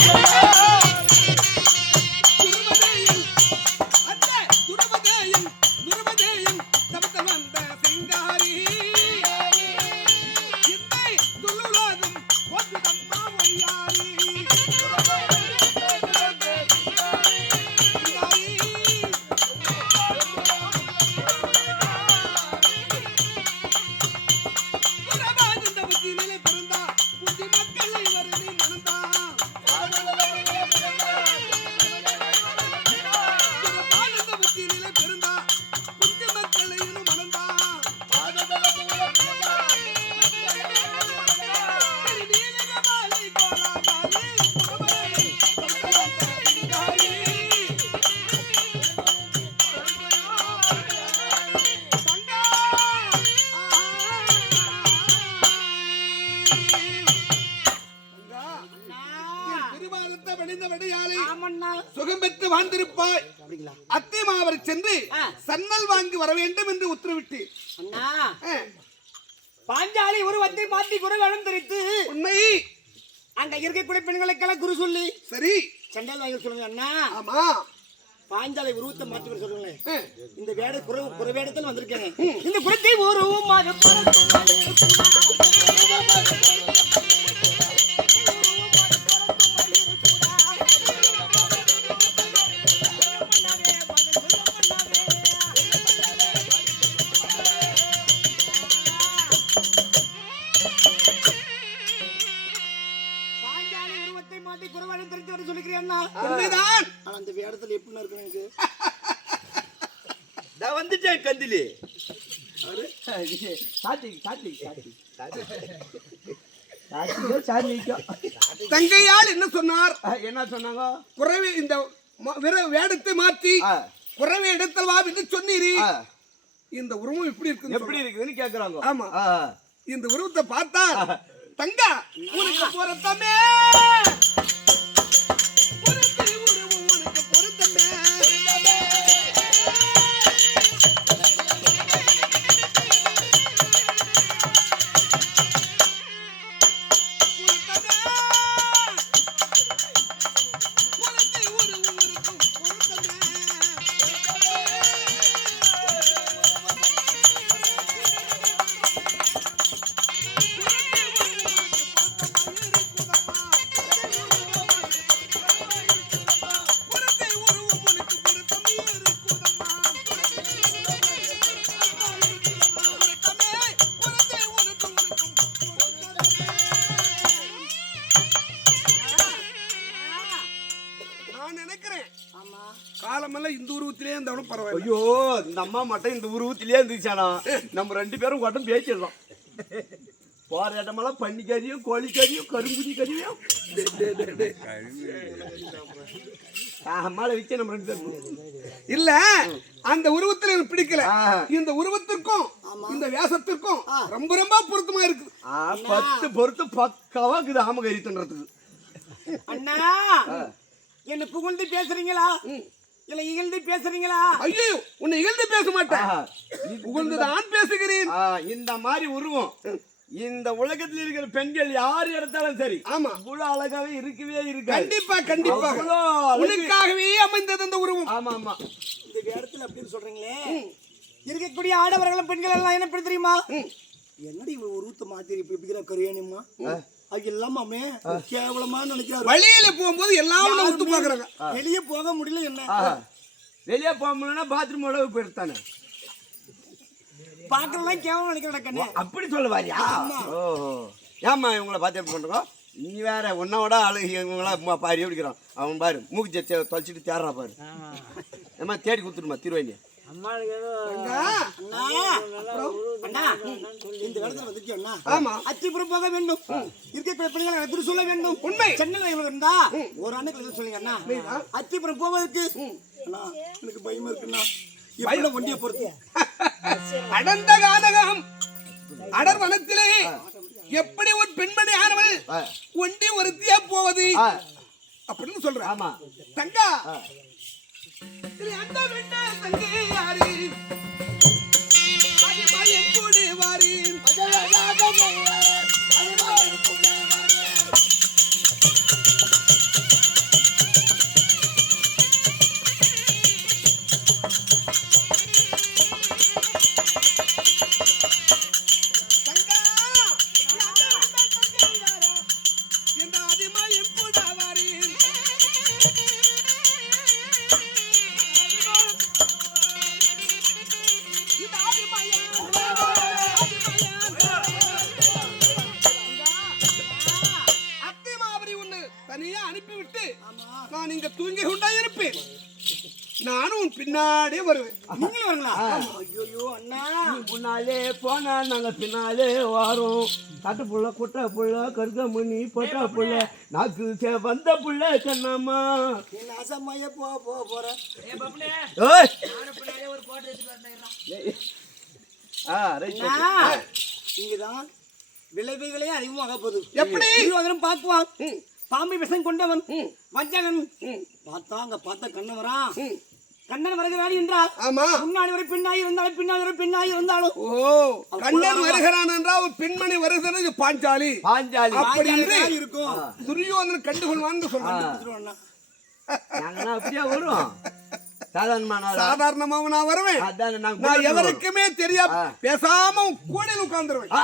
Yeah. வடையாளை. ஆமண்ணா. சுகம் பெற்று வாழ்ந்திருப்பாய். அப்படிங்களா? அத்திமாவரை சென்று. சன்னல் வாங்கி வர வேண்டும் என்று உத்தரவிட்டு பாஞ்சாலி உருவத்தை மாத்தி குருவனம் தெரித்து உண்மை. அங்க இருக்கக்கூடிய பெண்களுக்கெல்லாம் குரு சொல்லி. சரி. சண்டல் வாங்கி சொல்லுங்க அண்ணா. ஆமா. பாஞ்சாலி உருவத்தை மாத்தி வர சொல்லுங்களேன் இந்த வேட குரு குரு வேடத்தில் வந்திருக்கேன். இந்த குரத்தை உருவமாக குருவானம் தெரித்து வர சொல்லிக்கிறேன் அந்த வேடத்துல எப்படி இருக்கணும் எனக்கு? நான் வந்துட்டேன் கந்திலி. தங்கையால் என்ன சொன்னார்? என்ன சொன்னாங்க? குறைவே இந்த ம- விர வேடத்தை மாற்றி குறைவே இடத்தில் வா என்று சொன்னீரி. இந்த உருவம் எப்படி இருக்கு எப்படி இருக்குதுன்னு கேக்குறாங்க. ஆமா. இந்த உருவத்தை பார்த்தா தங்கா உனக்கு போறத்தமே நான் நினைக்கிறேன். ஆமா. காலமெல்லாம் இந்த உருவத்திலே இருந்தாலும் பரவாயில்ல. ஐயோ இந்த அம்மா மட்டும் இந்த உருவத்திலே இருந்துச்சானா? நம்ம ரெண்டு பேரும் உடம்பு பேசிடலாம். போற இடமெல்லாம் பன்னிக்கறியும் கோழிக்கறியும் கருங்குடி கறியும் அம்மால வச்சு நம்ம ரெண்டு பேரும் இல்ல அந்த உருவத்துல எனக்கு பிடிக்கல. இந்த உருவத்திற்கும் இந்த வேஷத்திற்கும் ரொம்ப ரொம்ப பொருத்தமா இருக்கு பத்து பொறுத்து பக்காவா இருக்குது ஆமகரி தின்றதுக்கு அண்ணா என்ன புகழ்ந்து பேசுறீங்களா? இல்ல இகழ்ந்து பேசுறீங்களா? ஐயோ உன்னை இகழ்ந்து பேச மாட்டேன். ஆஹா. புகழ்ந்துதான் பேசுகிறேன். இந்த மாதிரி உருவம். இந்த உலகத்தில் இருக்கிற பெண்கள் யார் எடுத்தாலும் சரி ஆமா. இவ்வளவு அழகாவே இருக்கவே இருக்காது. கண்டிப்பா கண்டிப்பா. உனக்காகவே அமைந்தது அந்த உருவம். ஆமா ஆமா. இந்த இடத்துல அப்படின்னு சொல்றீங்களே? இருக்கக்கூடிய ஆடவர்களும் பெண்கள் எல்லாம் என்ன தெரியுமா? என்னடி இவ உருவத்தை மாத்தி இப்ப இப்படிங்கிற கரியானியம்மா அது இல்லாமே கேவலமா நினைக்கிறாரு. வழியில போகும்போது எல்லாம் உன்னை உத்து பாக்குறாங்க வெளியே போக முடியல என்ன. வெளியே போக முடியலன்னா பாத்ரூம் உழவு போயிருத்தானே பாக்கலாம் கேவலம் நினைக்கிறேன் கண்ணே. அப்படி சொல்ல வாரியா? ஓஹோ ஏம்மா இவங்கள பார்த்து எப்படி பண்றோம்? நீ வேற உன்னோட அழகு இவங்களா பாரு எப்படிக்கிறான் அவன் பாரு மூக்கு தொலைச்சிட்டு தேடுறா பாரு. ஏம்மா தேடி கொடுத்துருமா அண்ணா அண்ணா இந்த இடத்துல அண்ணா ஆமா. அத்திபுரம் போக வேண்டும். இருக்கக்கூடிய பெண்களை எதிர் சொல்ல வேண்டும். உண்மை. சென்னையில் இவ்வளவு இருந்தா ஒரு அன்னைக்கு எதிர் சொல்லுங்க அண்ணா அத்திபுரம் போவதற்கு. அண்ணா எனக்கு பயமா இருக்குண்ணா. எப்படி வண்டியை பொறுத்து? அடர்ந்த காதகம். அடர் வனத்திலே எப்படி ஒரு பெண்மணி ஆனவள். ஒண்டி ஒருத்தியா போவது? அப்படின்னு சொல்றேன் ஆமா. தங்கா. தங்கை யாரு? மயம் கூடு நான் இங்க தூங்கி கொண்டா இருப்பேன். நானும் உன் பின்னாடியே வருவேன். நீங்களும் வரீங்களா? ஐயோ அண்ணா. முன்னாலே போனா நாங்க பின்னாலே வாரோம். தட்டு புள்ள குட்டை புள்ள கருக்க மணி பொட்டா புள்ள நாக்கு சே வந்த புள்ள கண்ணம்மா. நீ நாசமாயே போ போ போற. ஏய் ஆ ரைட் அண்ணா, இங்கதான் விளைவுகளே அதிகமாக போகுது. எப்படி? பார்க்குவான் பாம்பை விஷம் கொண்டவன் வஞ்சகன். பார்த்தா அங்க பார்த்த கண்ணன் வரான் கண்ணன் வருகிறான் என்றால் ஆமா. முன்னாடி வரை பின்னாடி இருந்தாலும் பின்னாடி வரை பின்னாடி இருந்தாலும். ஓ கண்ணன் வருகிறான் என்றால் ஒரு பெண்மணி வருகிறது பாஞ்சாலி. பாஞ்சாலி. அப்படி இருக்கும். துரியோதனன் கண்டுகொள்வான்னு சொல்றான். அப்படியே ஆளா? சாதாரணமாக நான் வருவேன். நான் எவருக்குமே தெரியாம பேசாம கூடையில் உட்கார்ந்துருவேன்.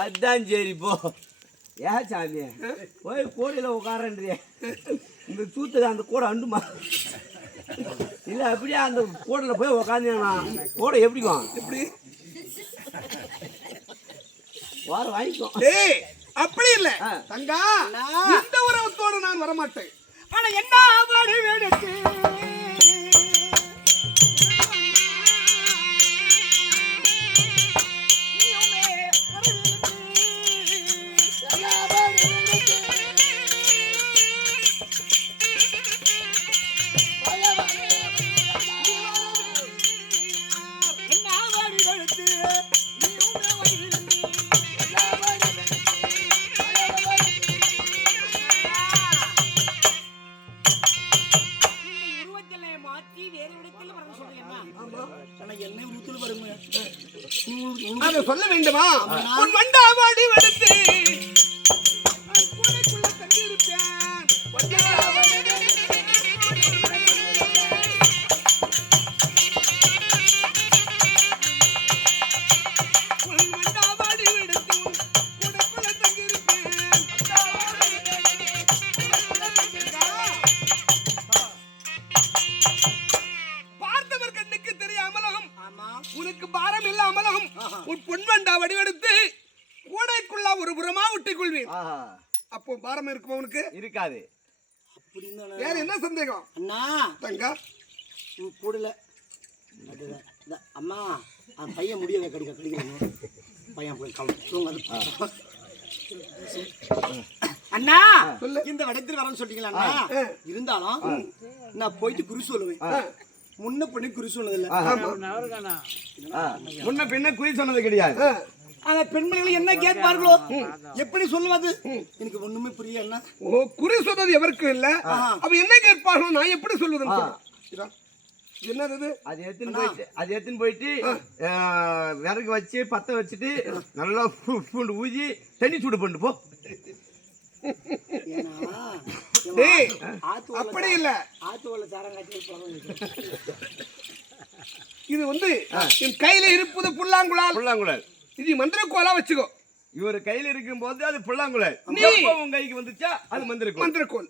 அதான் சரி போ. ஏன் சாமி போய் கோடியில் உட்காரன்றிய. இந்த சூத்துக்கு அந்த கூடை அண்டுமா? இல்ல அப்படியே அந்த கூடையில் போய் உக்காந்தேனா கூடை எப்படிக்கும்? எப்படி? வாரம் வாங்கிக்கும். டேய் அப்படி இல்ல. தங்கா. இந்த உறவத்தோடு நான் வரமாட்டேன். ஆனா என்ன ஆவாடு வேணுக்கு வேண்டுமா? உன் வண்டாவாடி வெடுத்து அப்போ பாரம் இருக்குமா உனக்கு? இருக்காது. வேற என்ன சந்தேகம்? அண்ணா தங்கா. நீ கூடல அம்மா அந்த பையன் முடியவே கடிக்க கடிக்கிறேன் பையன் போய் தூங்காது அண்ணா இந்த வடத்தில் வரேன்னு சொல்லிட்டீங்களா அண்ணா? இருந்தாலும் நான் போயிட்டு குறி சொல்லுவேன். முன்ன பண்ணி குறி சொன்னதில்லை. முன்ன பின்ன குறி சொன்னது கிடையாது. ஆனா பெண்மணிகள் என்ன கேட்பார்களோ? எப்படி சொல்லுவது? எனக்கு ஒண்ணுமே புரியல ஓ குறி சொன்னது எவருக்கும் இல்ல? அவ என்ன கேட்பார்கள் நான் எப்படி சொல்லுவேன் இதா. என்னது? அது எடுத்துன்னு போயிட்டு அது எடுத்துன்னு போயிட்டு விறகு வச்சு பத்த வச்சுட்டு நல்லா பூ- பூண்டு ஊதி தண்ணி சூடு பண்ணிட்டு போ. அப்படி இல்ல. ஆத்து வல்ல சாரங்காட்டி பழகம் இது வந்து என் கையில இருப்பது புல்லாங்குழல். புல்லாங்குழல். இது மந்திர கோலா வச்சுக்கோ. இவர் கையில இருக்கும் போது அது புல்லாங்குழல். உன் கைக்கு வந்துச்சா அது மந்திர கோல்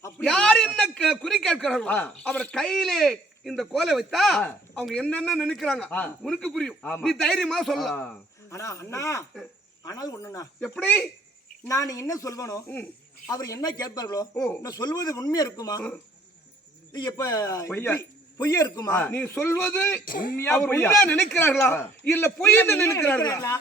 அப்படி யார் என்ன க- குறி கேட்கிறார்களோ ஆ. அவர் கையிலே இந்த கோலை வைத்தா ஆ. அவங்க என்னென்ன நினைக்கிறாங்க. உனக்கு புரியும். நீ தைரியமா சொல்லலாம் ஆனா அண்ணா. ஆனால் ஒண்ணுண்ணா. எப்படி? நான் என்ன சொல்வனோ. அவர் என்ன கேட்பார்களோ. நான் சொல்வது உண்மையா இருக்குமா? இல்ல எப்ப பொய்யா. இருக்குமா? நீ சொல்வது உண்மையா அவர் பொய்யா? உண்மையா நினைக்கிறார்களா? இல்ல பொய்ன்னு நினைக்கிறார்களா?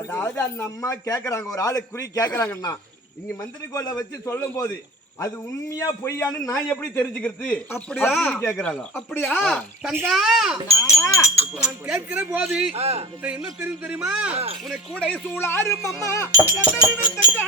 அதாவது அந்த அம்மா கேக்குறாங்க ஒரு ஆளு குறி கேக்குறாங்கன்னா இங்க மந்திரிக்கோல வச்சு சொல்லும் போது அது உண்மையா பொய்யான்னு நான் எப்படி தெரிஞ்சுக்கிறது? அப்படியா? கேக்குறாங்க. அப்படியா? தங்கா! நான் கேட்கிற போது என்ன தெரியும் தெரியுமா? உன்னை கூட சூழாரும் அம்மா. தங்கா!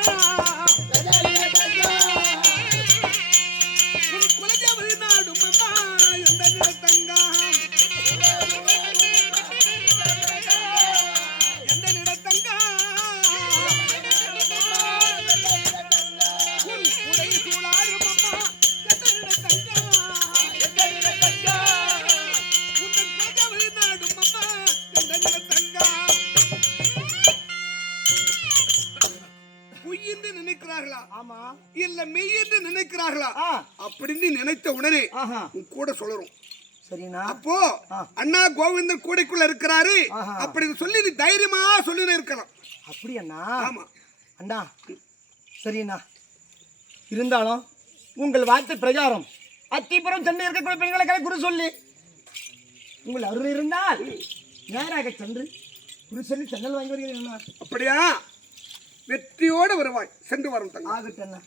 ஆமா. இல்ல மெய் என்று நினைக்கிறார்களா? அப்படின்னு நினைத்த உடனே உன் கூட சரிண்ணா. அப்போ. அண்ணா கோவிந்தன் கூடைக்குள்ள இருக்கிறாரு. அப்படின்னு சொல்லி நீ தைரியமா சொல்லினே இருக்கலாம். அப்படியாண்ணா? ஆமா. அண்ணா சரிண்ணா. இருந்தாலும் உங்கள் வார்த்தை பிரகாரம். அத்திப்புறம் சென்று இருக்கக்கூடிய பெண்களை குரு சொல்லி. உங்கள் அருள் இருந்தால் நேராக சென்று குரு சொல்லி சென்னல் வாங்கி வருகிறேன் அண்ணா. அப்படியா? வெற்றியோட வருவாய். சென்று வரும் தங்க. ஆகட்டும்